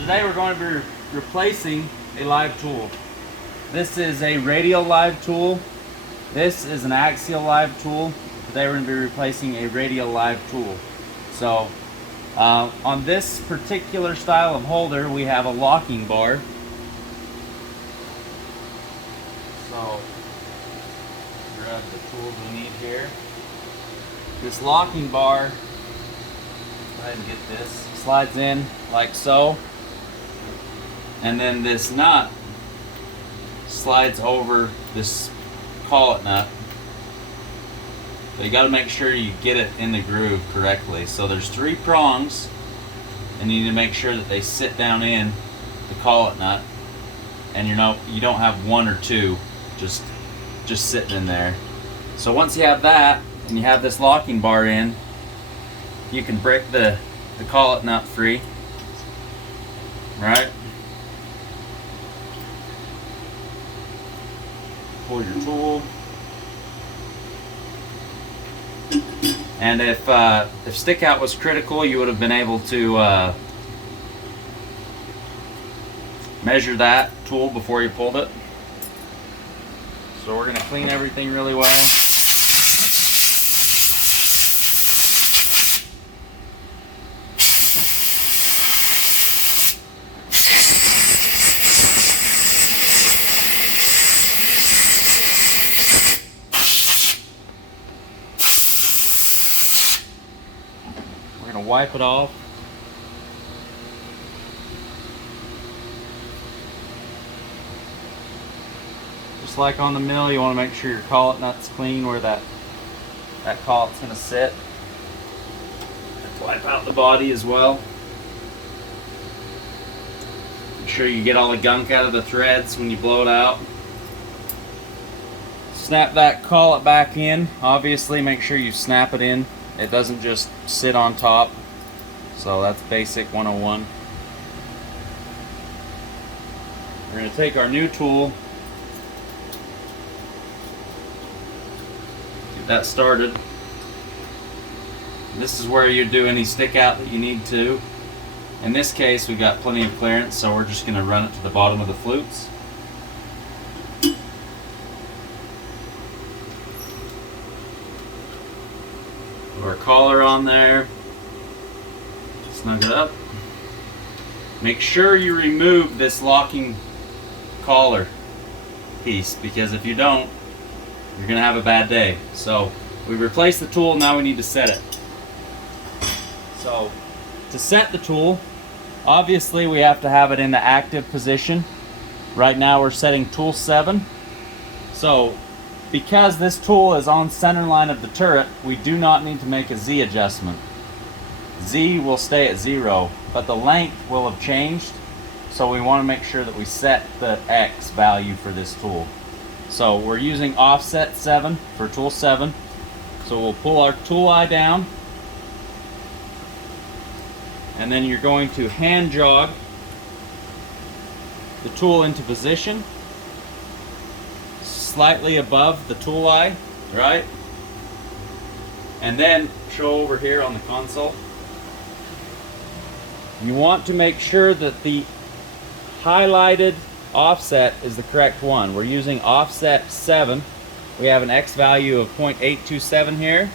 today we're going to be replacing a live tool. This is a radial live tool. This is an axial live tool. Today we're going to be replacing a radial live tool. So on this particular style of holder, we have a locking bar. So grab the tools we need here. This locking bar, go ahead and get this, slides in like so, and then this nut slides over this collet nut. So you got to make sure you get it in the groove correctly. So there's 3 prongs, and you need to make sure that they sit down in the collet nut, and you don't have 1 or 2 just sitting in there. So once you have that and you have this locking bar in, you can break the collet nut free, right? Pull your tool. And if stick out was critical, you would have been able to measure that tool before you pulled it. So we're going to clean everything really well. We're going to wipe it off. Just like on the mill, you want to make sure your collet nut's clean where that collet's going to sit. Wipe out the body as well. Make sure you get all the gunk out of the threads when you blow it out. Snap that collet back in. Obviously, make sure you snap it in. It doesn't just sit on top. So that's basic 101. We're going to take our new tool, get that started. This is where you do any stick out that you need to. In this case, we've got plenty of clearance, so we're just going to run it to the bottom of the flutes. Put our collar on there. Snug it up. Make sure you remove this locking collar piece, because if you don't, you're going to have a bad day. So we replaced the tool, now we need to set it. So to set the tool, obviously we have to have it in the active position. Right now we're setting tool 7. So because this tool is on center line of the turret, we do not need to make a Z adjustment. Z will stay at 0, but the length will have changed, so we want to make sure that we set the X value for this tool. So we're using offset 7 for tool 7. So we'll pull our tool eye down, and then you're going to hand jog the tool into position slightly above the tool eye, right? And then show over here on the console. You want to make sure that the highlighted offset is the correct one. We're using offset 7. We have an X value of 0.827 here.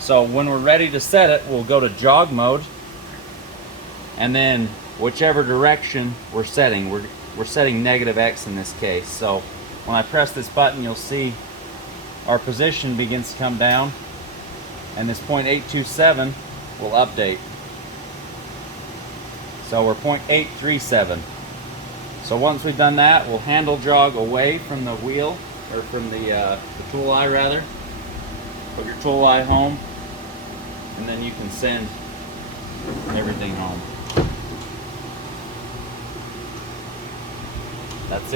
So when we're ready to set it, we'll go to jog mode, and then whichever direction we're setting, we're setting negative X in this case. So when I press this button, you'll see our position begins to come down, and this 0.827 will update. So we're 0.837. So once we've done that, we'll handle jog away from the wheel, or from the tool eye rather. Put your tool eye home, and then you can send everything home. That's it.